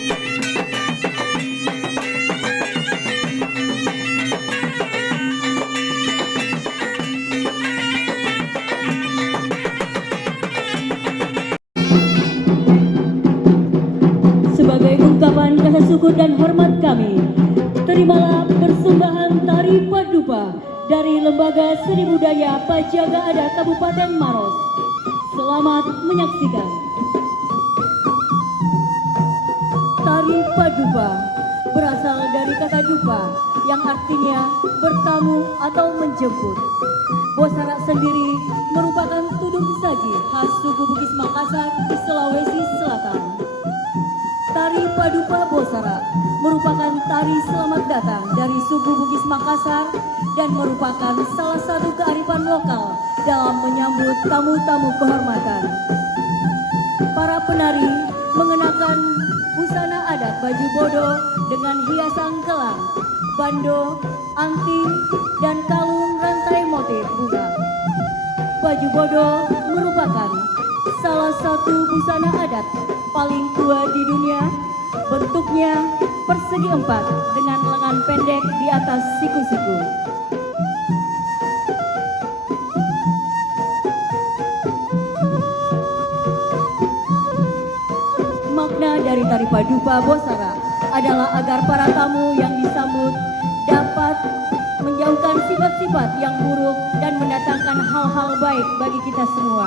Sebagai ungkapan rasa syukur dan hormat kami, terimalah persembahan tari padupa dari Lembaga Seni Budaya Pajaga Adat Kabupaten Maros. Selamat menyaksikan. Tari padupa berasal dari kata dupa yang artinya bertamu atau menjemput. Bosara sendiri merupakan tudung saji khas suku Bugis Makassar di Sulawesi Selatan. Tari padupa Bosara merupakan tari selamat datang dari suku Bugis Makassar dan merupakan salah satu kearifan lokal dalam menyambut tamu-tamu kehormatan. Para penari mengenakan busana adat baju bodo dengan hiasan gelang, bando, anting, dan kalung rantai motif bunga. Baju bodo merupakan salah satu busana adat paling tua di dunia. Bentuknya persegi empat dengan lengan pendek di atas siku-siku. Makna dari tari padupa Bosara adalah agar para tamu yang disambut dapat menjauhkan sifat-sifat yang buruk dan mendatangkan hal-hal baik bagi kita semua.